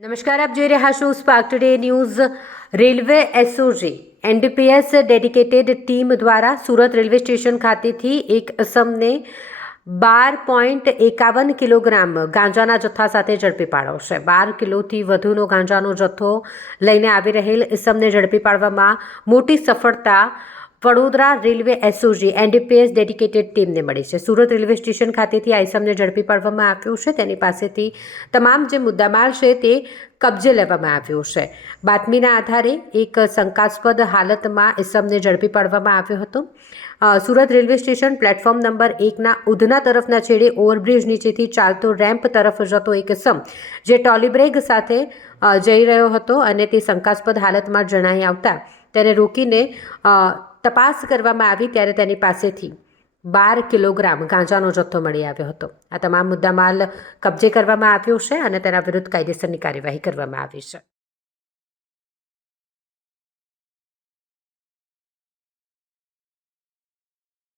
નમસ્કાર, આપ જોઈ રહ્યા છો Spark Today News railway SOG NDPS dedicated team દ્વારા સુરત રેલવે સ્ટેશન ખાતેથી એક અસમને બાર પોઈન્ટ એકાવન કિલોગ્રામ ગાંજાના જથ્થા સાથે ઝડપી પાડ્યો બાર કિલોથી વધુનો ગાંજાનો જથ્થો લઈને આવી રહેલ ઇસમને ઝડપી પાડવામાં મોટી સફળતા Vadodara railway SOG NDPS dedicated ટીમને મળી છે. સુરત રેલવે સ્ટેશન ખાતેથી આઈસમને ઝડપી પાડવામાં આવ્યો છે. તેની પાસેથી તમામ જે મુદ્દામાલ છે તે કબજે લેવામાં આવ્યો છે. બાતમીના આધારે એક શંકાસ્પદ હાલતમાં ઇસમને ઝડપી પાડવામાં આવ્યો હતો. Surat railway station platform number એકના ઉધના તરફના છેડે ઓવરબ્રિજ નીચેથી ચાલતો રેમ્પ તરફ જતો એક ઇસમ જે ટોલીબ્રેગ સાથે જઈ રહ્યો હતો અને તે શંકાસ્પદ હાલતમાં જણાઈ આવતા તેને રોકીને તપાસ કરવામાં આવી ત્યારે તેની પાસેથી બાર કિલોગ્રામ ગાંજાનો જથ્થો મળી આવ્યો હતો. આ તમામ મુદ્દામાલ કબજે કરવામાં આવ્યો છે અને તેના વિરુદ્ધ કાયદેસરની કાર્યવાહી કરવામાં આવી છે.